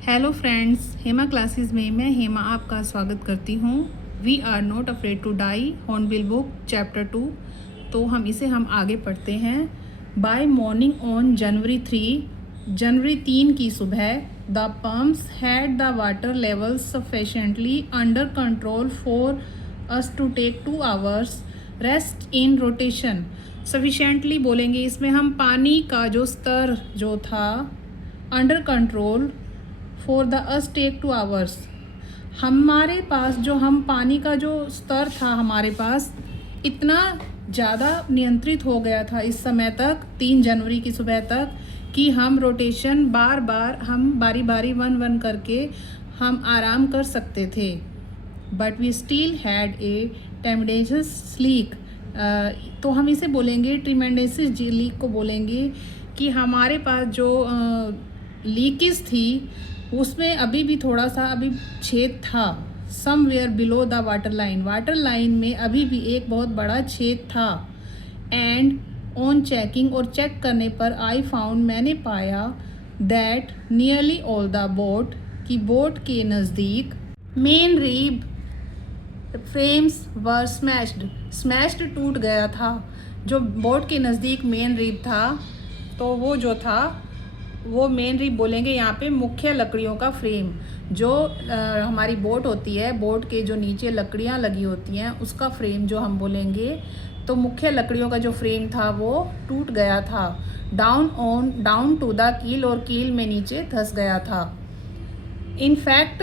Hello friends, Hema classes में मैं हेमा आपका स्वागत करती हूँ। We are not afraid to die Hornbill book chapter 2। तो हम आगे पढ़ते हैं। बाय मॉर्निंग ऑन जनवरी 3 की सुबह the pumps had the water level sufficiently under control for us to take 2 hours rest in rotation. Sufficiently बोलेंगे इसमें हम पानी का जो स्तर जो था under control for the us take 2 hours. हमारे पास जो हम पानी का जो स्तर था हमारे पास इतना ज़्यादा नियंत्रित हो गया था इस समय तक 3 जनवरी की सुबह तक कि हम रोटेशन बार बार हम बारी बारी वन करके हम आराम कर सकते थे। But we still had a tremendous leak. तो हम इसे बोलेंगे ट्रेमेंडस लीक को बोलेंगे कि हमारे पास जो लीकेज थी उसमें अभी भी थोड़ा सा अभी छेद था। Somewhere below the water line में अभी भी एक बहुत बड़ा छेद था। एंड ऑन चेकिंग और चेक करने पर आई फाउंड मैंने पाया that nearly all the boat कि बोट के नज़दीक मेन रीब फ्रेम्स वर स्मैश्ड टूट गया था। जो बोट के नज़दीक मेन रीब था तो वो जो था वो मेन रीब बोलेंगे यहाँ पे मुख्य लकड़ियों का फ्रेम। जो हमारी बोट होती है, बोट के जो नीचे लकड़ियाँ लगी होती हैं उसका फ्रेम जो हम बोलेंगे, तो मुख्य लकड़ियों का जो फ्रेम था वो टूट गया था। डाउन टू द कील और कील में नीचे धंस गया था। इनफैक्ट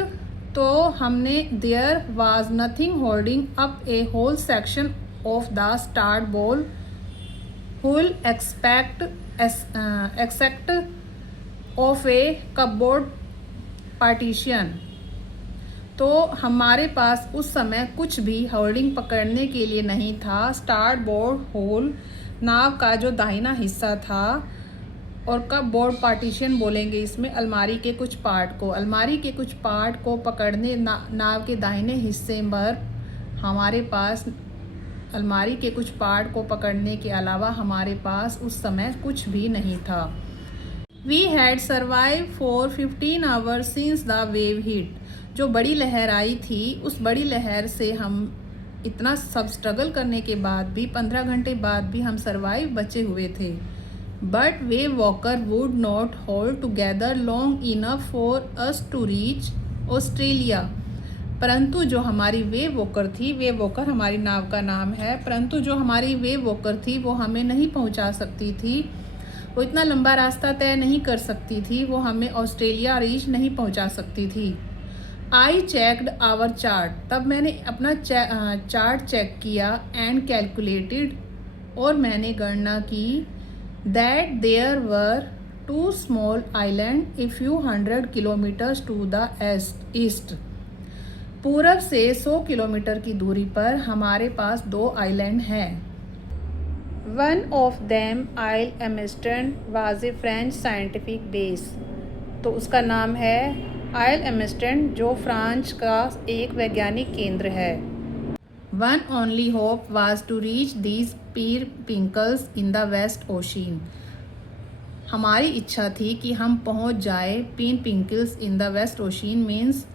तो हमने there was nothing holding up a whole section of the starboard hull except of a cupboard partition. तो हमारे पास उस समय कुछ भी होल्डिंग पकड़ने के लिए नहीं था। स्टार्ट बोर्ड होल नाव का जो दाहिना हिस्सा था और कपबोर्ड पार्टीशन बोलेंगे इसमें अलमारी के कुछ पार्ट को पकड़ने नाव के दाहिने हिस्से पर हमारे पास अलमारी के कुछ पार्ट को पकड़ने के अलावा हमारे पास उस समय कुछ भी नहीं था। We had survive for 15 hours since the wave hit. जो बड़ी लहर आई थी उस बड़ी लहर से हम इतना सब स्ट्रगल करने के बाद भी 15 घंटे बाद भी हम सर्वाइव बचे हुए थे। But Wave Walker would not hold together long enough for us to reach Australia. परंतु जो हमारी वेव वॉकर हमारी नाव का नाम है, परंतु जो हमारी वेव वॉकर थी वो हमें नहीं पहुंचा सकती थी। वो इतना लंबा रास्ता तय नहीं कर सकती थी, वो हमें ऑस्ट्रेलिया रीच नहीं पहुंचा सकती थी। I checked our chart. तब मैंने अपना चार्ट चेक किया एंड कैलकुलेटेड और मैंने गणना की that there were 2 small island a few 100 kilometres to the east. पूरब से 100 किलोमीटर की दूरी पर हमारे पास 2 आइलैंड हैं। One of them isle Amsterdam was a French scientific base. तो उसका नाम है आइल एमिस्टन जो फ्रांस का एक वैज्ञानिक केंद्र है। One only hope was to reach these pinnacles in the west ocean. हमारी इच्छा थी कि हम पहुंच जाए pinnacles in the west ocean means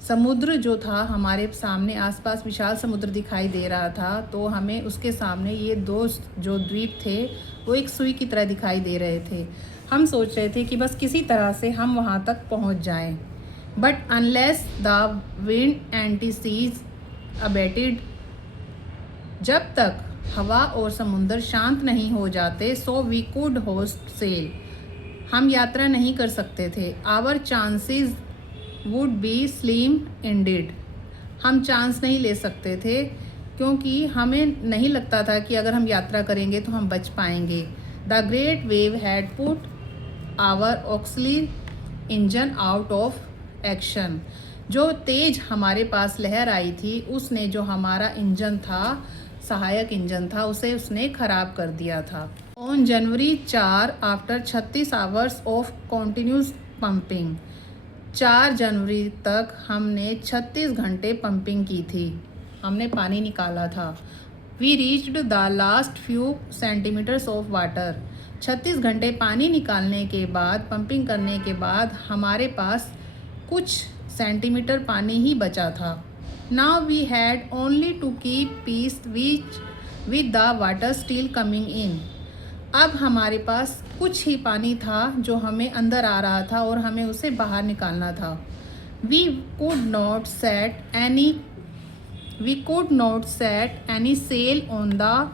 समुद्र जो था हमारे सामने आसपास विशाल समुद्र दिखाई दे रहा था, तो हमें उसके सामने ये 2 जो द्वीप थे वो एक सुई की तरह दिखाई दे रहे थे। हम सोच रहे थे कि बस किसी तरह से हम वहाँ तक पहुँच जाएं। But unless the wind and seas abated, जब तक हवा और समुद्र शांत नहीं हो जाते, so we could hoist sail, हम यात्रा नहीं कर सकते थे। Our chances would be slim indeed, हम चांस नहीं ले सकते थे क्योंकि हमें नहीं लगता था कि अगर हम यात्रा करेंगे तो हम बच पाएंगे। The great wave had put our auxiliary engine out of action. जो तेज हमारे पास लहर आई थी उसने जो हमारा इंजन था, सहायक इंजन था, उसे उसने ख़राब कर दिया था। On January 4 after 36 hours of continuous pumping, 4 जनवरी तक हमने 36 घंटे पंपिंग की थी, हमने पानी निकाला था। We reached the last few centimetres of water, 36 घंटे पानी निकालने के बाद, पंपिंग करने के बाद हमारे पास कुछ सेंटीमीटर पानी ही बचा था। Now we had only to keep peace with the water still coming in. अब हमारे पास कुछ ही पानी था जो हमें अंदर आ रहा था और हमें उसे बाहर निकालना था। We could not set any sail on the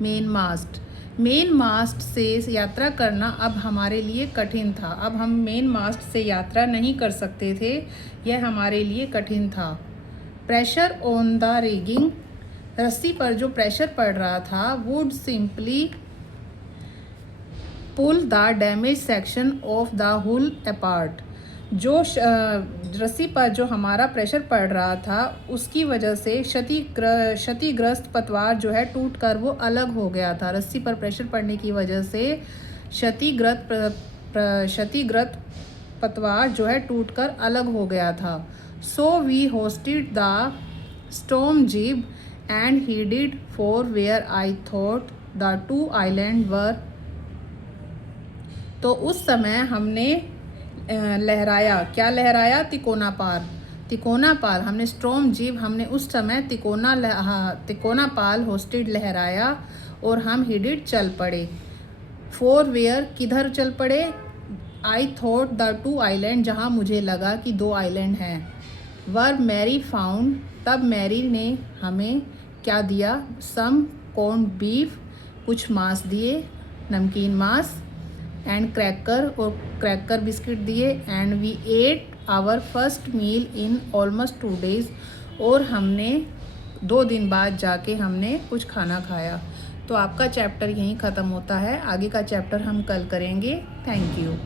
main mast। Main mast से यात्रा करना अब हमारे लिए कठिन था। अब हम मेन मास्ट से यात्रा नहीं कर सकते थे, यह हमारे लिए कठिन था। प्रेशर ऑन द रिगिंग, रस्सी पर जो प्रेशर पड़ रहा था, would simply pull the damage section of the hull apart. जो रस्सी पर जो हमारा प्रेशर पड़ रहा था, उसकी वजह से क्षतिग्रस्त पतवार जो है टूट कर वो अलग हो गया था। रस्सी पर प्रेशर पड़ने की वजह से क्षतिग्रस्त पतवार जो है टूट कर अलग हो गया था। So we hoisted the storm jib and headed for where I thought the two islands were। तो उस समय हमने लहराया, क्या लहराया? तिकोना पाल। हमने स्टॉर्म जिब, हमने उस समय तिकोना पाल होस्टेड लहराया और हम हिडिड चल पड़े। फॉर वेयर, किधर चल पड़े? I thought the two island, जहाँ मुझे लगा कि 2 आइलैंड हैं। वर मैरी फाउंड, तब मैरी ने हमें क्या दिया? सम कॉर्न बीफ, कुछ मांस दिए, नमकीन मांस, एंड क्रैकर बिस्किट दिए। And we ate our first meal in almost 2 days, और हमने 2 दिन बाद जाके हमने कुछ खाना खाया। तो आपका चैप्टर यहीं ख़त्म होता है। आगे का चैप्टर हम कल करेंगे। Thank you.